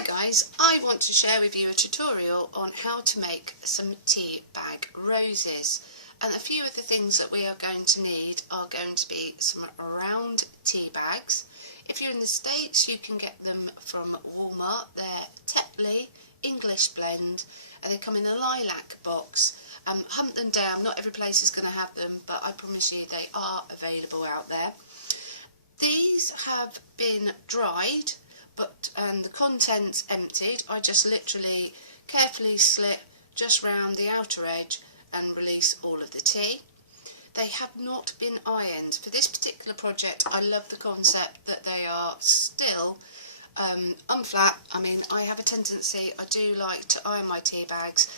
Hi guys, I want to share with you a tutorial on how to make some tea bag roses, and a few of the things that we are going to need are going to be some round tea bags. If you're in the States you can get them from Walmart. They're Tetley English Blend and they come in a lilac box. Hunt them down, not every place is going to have them, but I promise you they are available out there. These have been dried and the contents emptied. I just literally carefully slit just round the outer edge and release all of the tea. They have not been ironed. For this particular project I love the concept that they are still unflat. I mean, I have a tendency, I do like to iron my tea bags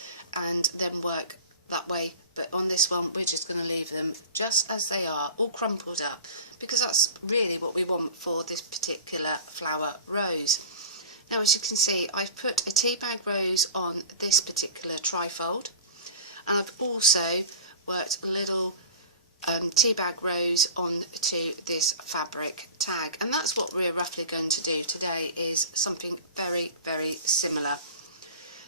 and then work that way, but on this one we're just going to leave them just as they are, all crumpled up, because that's really what we want for this particular flower rose. Now, as you can see, I've put a tea bag rose on this particular trifold, and I've also worked a little tea bag rose onto this fabric tag, and that's what we're roughly going to do today, is something very, very similar.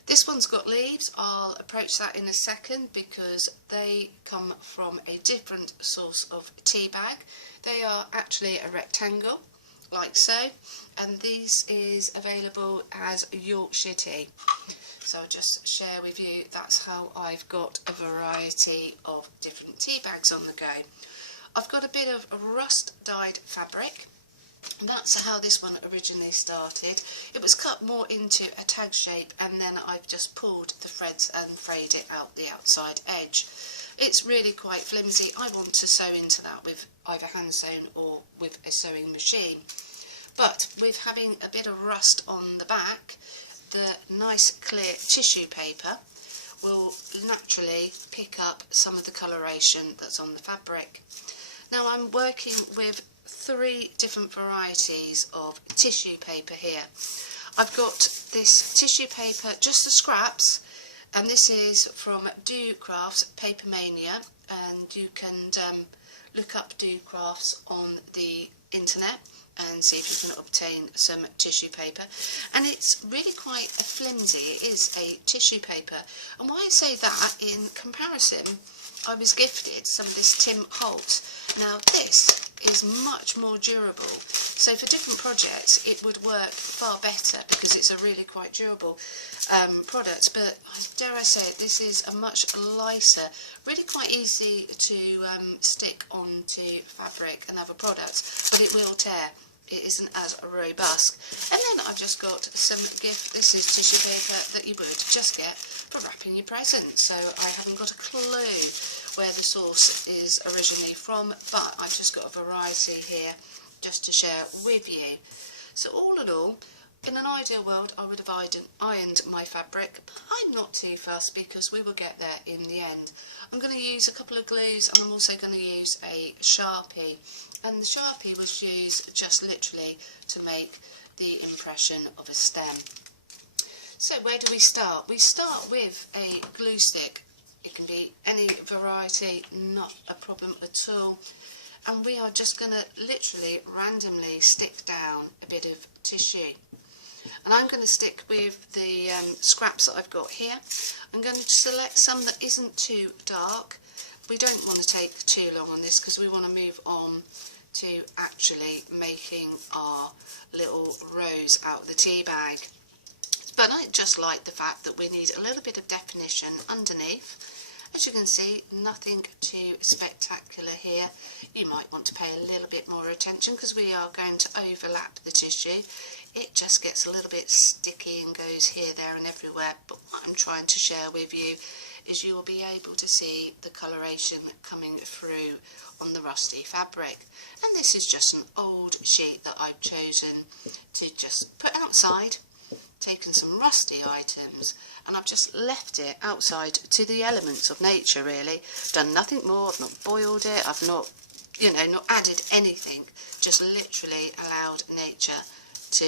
This one's got leaves. I'll approach that in a second because they come from a different source of tea bag. They are actually a rectangle, like so, and this is available as Yorkshire Tea. So I'll just share with you, that's how I've got a variety of different tea bags on the go. I've got a bit of rust dyed fabric. And that's how this one originally started. It was cut more into a tag shape, and then I've just pulled the threads and frayed it out the outside edge. It's really quite flimsy. I want to sew into that with either hand sewn or with a sewing machine. But with having a bit of rust on the back, the nice clear tissue paper will naturally pick up some of the coloration that's on the fabric. Now, I'm working with 3 different varieties of tissue paper here. I've got this tissue paper, just the scraps, and this is from Docrafts, Papermania, and you can look up Docrafts on the internet and see if you can obtain some tissue paper. And it's really quite a flimsy, it is a tissue paper. And why I say that, in comparison, I was gifted some of this Tim Holt. Now this is much more durable, so for different projects it would work far better because it's a really quite durable product, but dare I say it, this is a much lighter, really quite easy to stick onto fabric and other products, but it will tear. It isn't as robust. And then I've just got some gift. This is tissue paper that you would just get for wrapping your present. So I haven't got a clue where the source is originally from, but I've just got a variety here just to share with you. So all in all, in an ideal world I would have ironed my fabric, but I'm not too fussed because we will get there in the end. I'm going to use a couple of glues, and I'm also going to use a Sharpie, and the Sharpie was used just literally to make the impression of a stem. So where do we start? We start with a glue stick. It can be any variety, not a problem at all. And we are just going to literally randomly stick down a bit of tissue. And I'm going to stick with the scraps that I've got here. I'm going to select some that isn't too dark. We don't want to take too long on this because we want to move on to actually making our little rose out of the tea bag. But I just like the fact that we need a little bit of definition underneath. As you can see, nothing too spectacular here. You might want to pay a little bit more attention because we are going to overlap the tissue. It just gets a little bit sticky and goes here, there and everywhere. But what I'm trying to share with you is you will be able to see the coloration coming through on the rusty fabric. And this is just an old sheet that I've chosen to just put outside. Taken some rusty items and I've just left it outside to the elements of nature, really. Done nothing more, I've not boiled it, I've not, not added anything, just literally allowed nature to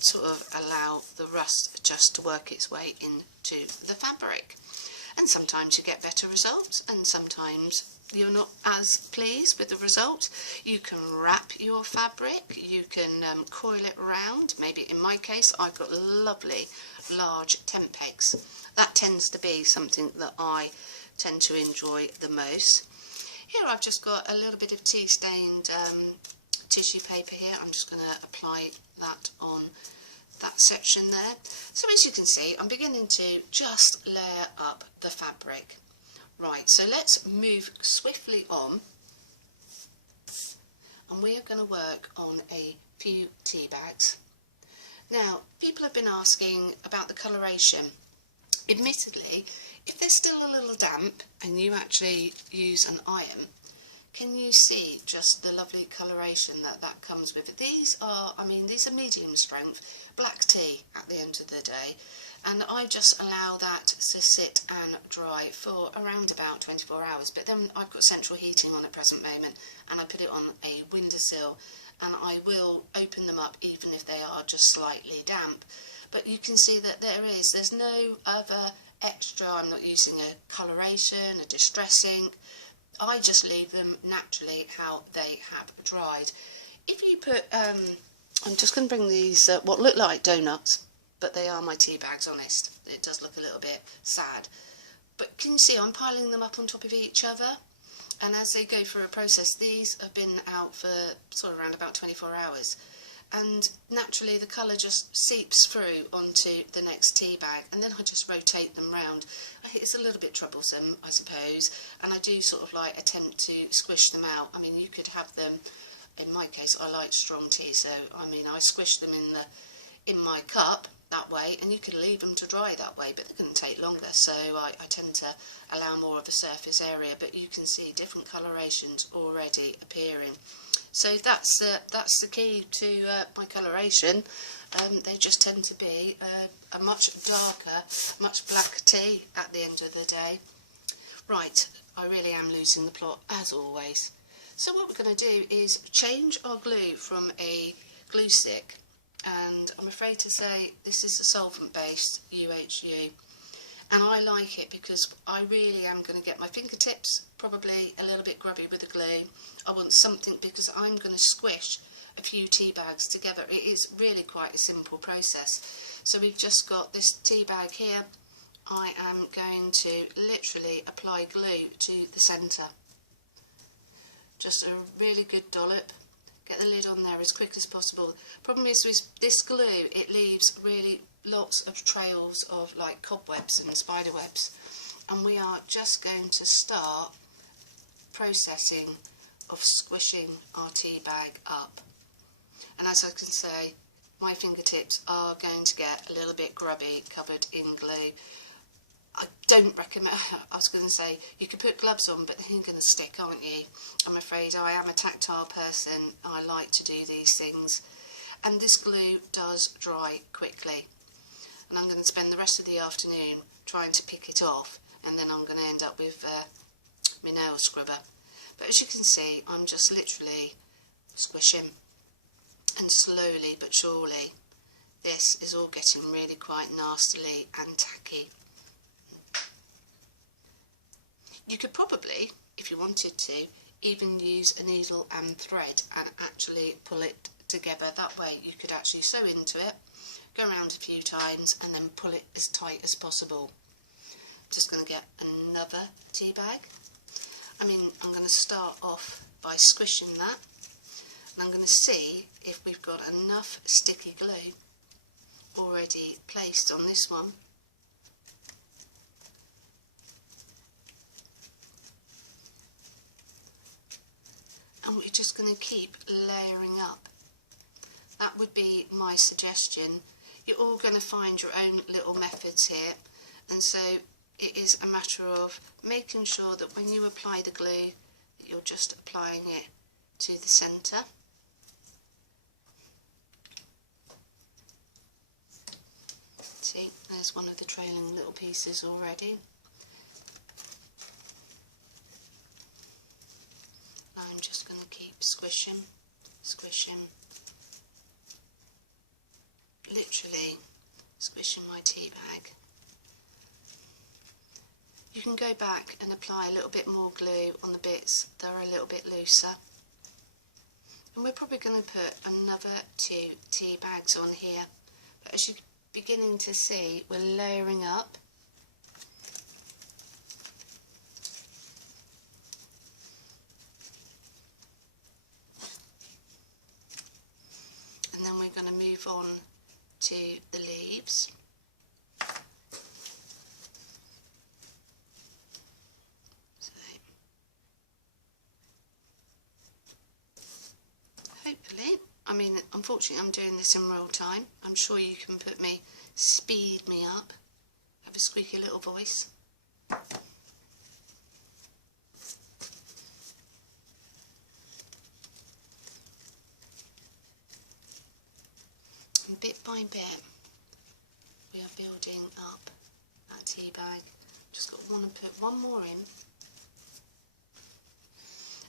sort of allow the rust just to work its way into the fabric. And sometimes you get better results and sometimes you're not as pleased with the result, you can wrap your fabric, you can coil it round. Maybe in my case I've got lovely large tent pegs. That tends to be something that I tend to enjoy the most. Here I've just got a little bit of tea stained tissue paper here. I'm just going to apply that on that section there. So as you can see, I'm beginning to just layer up the fabric. Right, so let's move swiftly on, and we are going to work on a few tea bags. Now, people have been asking about the coloration. Admittedly, if they're still a little damp and you actually use an iron, can you see just the lovely coloration that comes with it? These are, these are medium strength black tea at the end of the day, and I just allow that to sit and dry for around about 24 hours. But then I've got central heating on at present moment, and I put it on a windowsill, and I will open them up even if they are just slightly damp. But you can see that there's no other extra. I'm not using a coloration, a distressing. I just leave them naturally how they have dried. If you put, I'm just going to bring these, what look like donuts, but they are my tea bags, honest. It does look a little bit sad. But can you see I'm piling them up on top of each other? And as they go through a process, these have been out for sort of around about 24 hours. And naturally the colour just seeps through onto the next tea bag, and then I just rotate them round. It's a little bit troublesome, I suppose, and I do sort of like attempt to squish them out. I mean, you could have them, in my case I like strong tea, so I squish them in my cup that way, and you can leave them to dry that way, but they're going to take longer, so I tend to allow more of a surface area. But you can see different colorations already appearing. So that's the key to my coloration. They just tend to be a much darker, much black tea at the end of the day. Right, I really am losing the plot as always. So what we're going to do is change our glue from a glue stick, and I'm afraid to say this is a solvent-based UHU. And I like it because I really am going to get my fingertips probably a little bit grubby with the glue. I want something, because I'm going to squish a few tea bags together. It is really quite a simple process. So we've just got this tea bag here. I am going to literally apply glue to the centre. Just a really good dollop. Get the lid on there as quick as possible. Problem is with this glue, it leaves really lots of trails of like cobwebs and spider webs, and we are just going to start processing of squishing our tea bag up. And as I can say, my fingertips are going to get a little bit grubby, covered in glue. I don't recommend, I was going to say you could put gloves on, but then you're going to stick, aren't you? I'm afraid I am a tactile person. I like to do these things, and this glue does dry quickly. And I'm going to spend the rest of the afternoon trying to pick it off, and then I'm going to end up with my nail scrubber. But as you can see, I'm just literally squishing, and slowly but surely this is all getting really quite nastily and tacky. You could probably, if you wanted to, even use a needle and thread and actually pull it together. That way you could actually sew into it, go around a few times, and then pull it as tight as possible. Just going to get another tea bag. I'm going to start off by squishing that, and I'm going to see if we've got enough sticky glue already placed on this one. And we're just going to keep layering up. That would be my suggestion. You're all going to find your own little methods here, and so it is a matter of making sure that when you apply the glue that you're just applying it to the centre. See, there's one of the trailing little pieces already. I'm just going to keep squishing, literally squishing my tea bag. You can go back and apply a little bit more glue on the bits that are a little bit looser. And we're probably going to put another 2 tea bags on here. But as you're beginning to see, we're layering up. And then we're going to move on to the leaves. Hopefully, I mean, unfortunately I'm doing this in real time. I'm sure you can speed me up, have a squeaky little voice. And bit by bit, we are building up that tea bag. Just want to put one more in.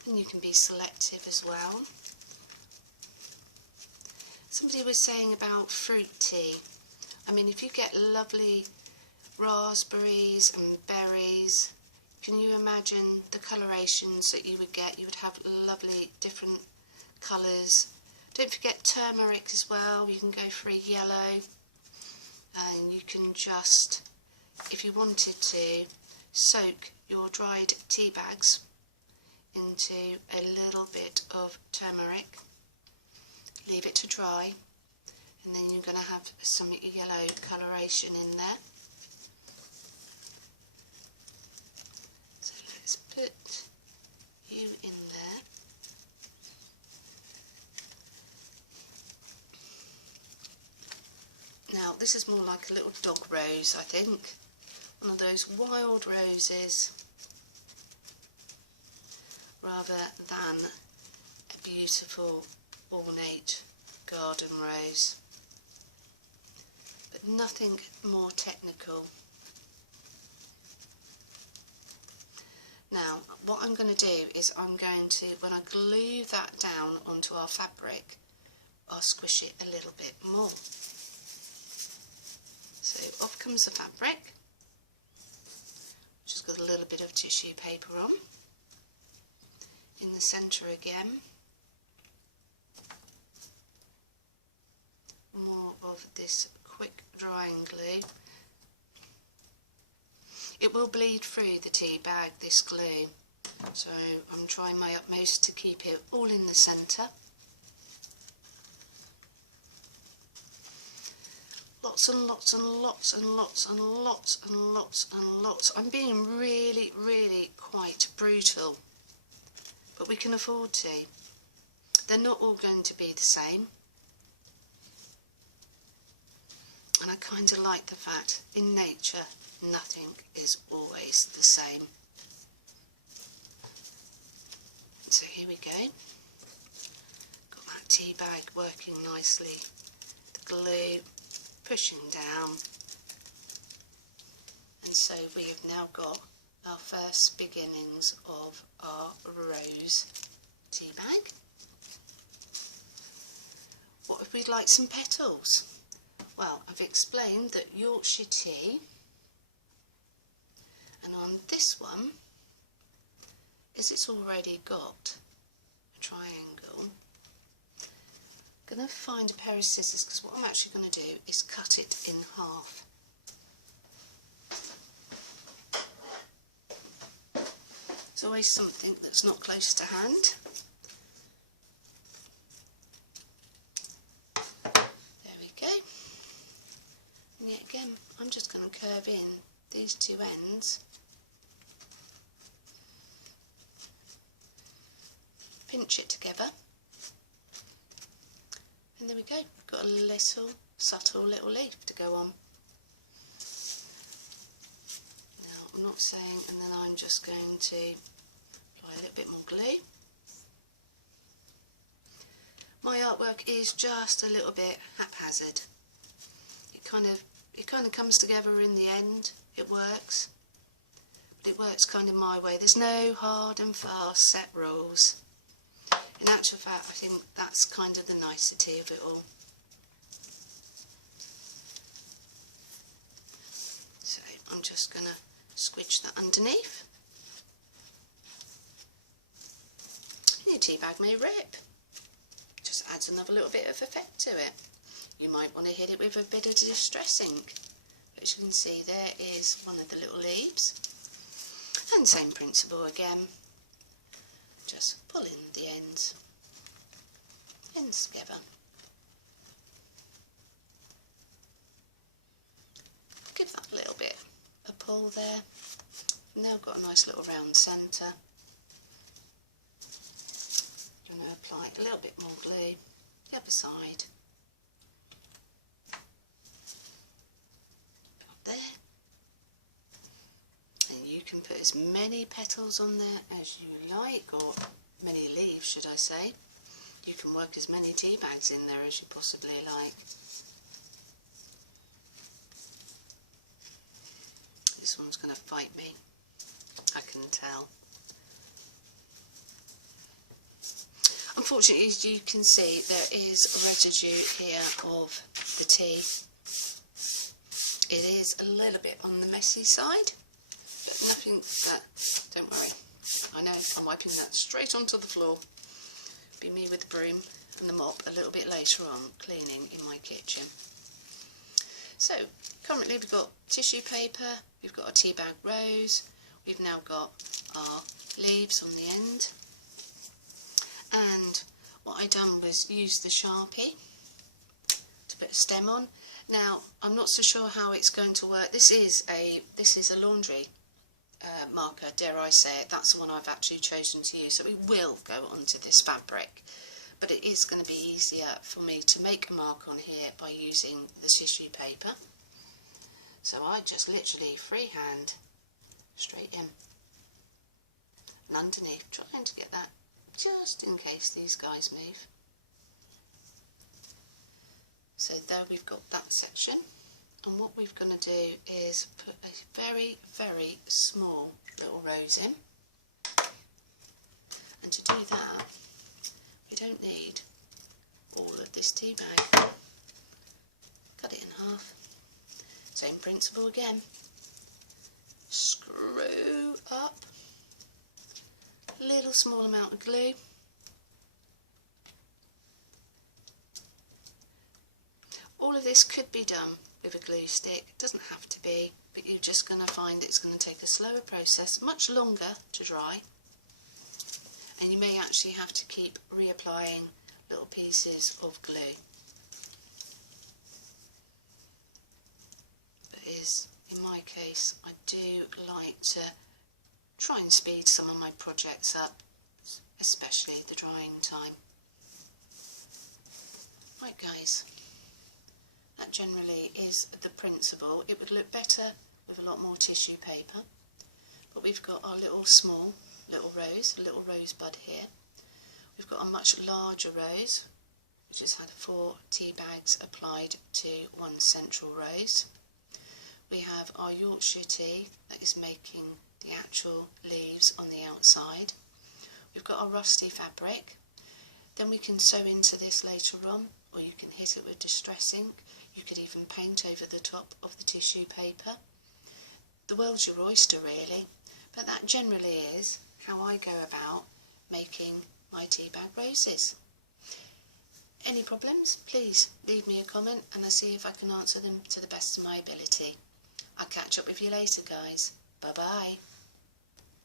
And you can be selective as well. Somebody was saying about fruit tea. I mean, if you get lovely raspberries and berries, can you imagine the colorations that you would get? You would have lovely different colours. Don't forget turmeric as well. You can go for a yellow, and you can just, if you wanted to, soak your dried tea bags into a little bit of turmeric. Leave it to dry, and then you're going to have some yellow coloration in there. So let's put you in there. Now this is more like a little dog rose, I think. One of those wild roses rather than a beautiful ornate garden rose, but nothing more technical. Now what I'm going to do is I'm going to, when I glue that down onto our fabric, I'll squish it a little bit more. So off comes the fabric, just got a little bit of tissue paper on, in the centre again. More of this quick drying glue. It will bleed through the tea bag, this glue, so I'm trying my utmost to keep it all in the centre. Lots and lots and lots and lots and lots and lots and lots. I'm being really, really quite brutal, but we can afford to. They're not all going to be the same. And I kind of like the fact, in nature, nothing is always the same. So here we go. Got that tea bag working nicely. The glue pushing down. And so we have now got our first beginnings of our rose tea bag. What if we'd like some petals? Well, I've explained that Yorkshire Tea, and on this one, as it's already got a triangle, I'm going to find a pair of scissors, because what I'm actually going to do is cut it in half. It's always something that's not close to hand. There we go. And yet again, I'm just going to curve in these two ends, pinch it together, and there we go. We've got a little subtle little leaf to go on. Now I'm not saying, and then I'm just going to apply a little bit more glue. My artwork is just a little bit haphazard. It kind of comes together in the end. It works, but it works kind of my way. There's no hard and fast set rules. In actual fact, I think that's kind of the nicety of it all. So I'm just going to squidge that underneath. Your tea bag may rip. Just adds another little bit of effect to it. You might want to hit it with a bit of distress ink. As you can see, there is one of the little leaves. And same principle again. Just pull in the ends together. Give that a little bit a pull there. Now I've got a nice little round centre. I'm going to apply a little bit more glue, the other side. Up there. And you can put as many petals on there as you like, or many leaves should I say. You can work as many tea bags in there as you possibly like. This one's going to fight me, I can tell. Unfortunately, as you can see, there is residue here of the tea. It is a little bit on the messy side, but nothing that, don't worry, I know I'm wiping that straight onto the floor. Be me with the broom and the mop a little bit later on, cleaning in my kitchen. So, currently we've got tissue paper, we've got our tea bag rose, we've now got our leaves on the end. And what I done was use the Sharpie to put a stem on. Now I'm not so sure how it's going to work. This is a laundry marker, dare I say it. That's the one I've actually chosen to use, so it will go onto this fabric. But it is going to be easier for me to make a mark on here by using the tissue paper. So I just literally freehand straight in and underneath, trying to get that just in case these guys move. So there we've got that section, and what we're going to do is put a very, very small little rose in. And to do that, we don't need all of this tea bag. Cut it in half. Same principle again. Screw up a little small amount of glue. All of this could be done with a glue stick. It doesn't have to be, but you're just going to find it's going to take a slower process, much longer to dry, and you may actually have to keep reapplying little pieces of glue. But in my case, I do like to try and speed some of my projects up, especially the drying time. Right guys, that generally is the principle. It would look better with a lot more tissue paper, but we've got our little small little rose, a little rosebud here. We've got a much larger rose, which has had 4 tea bags applied to one central rose. We have our Yorkshire Tea that is making the actual leaves on the outside. We've got our rusty fabric. Then we can sew into this later on, or you can hit it with distress ink. You could even paint over the top of the tissue paper. The world's your oyster really, but that generally is how I go about making my tea bag roses. Any problems, please leave me a comment and I'll see if I can answer them to the best of my ability. I'll catch up with you later guys. Bye bye.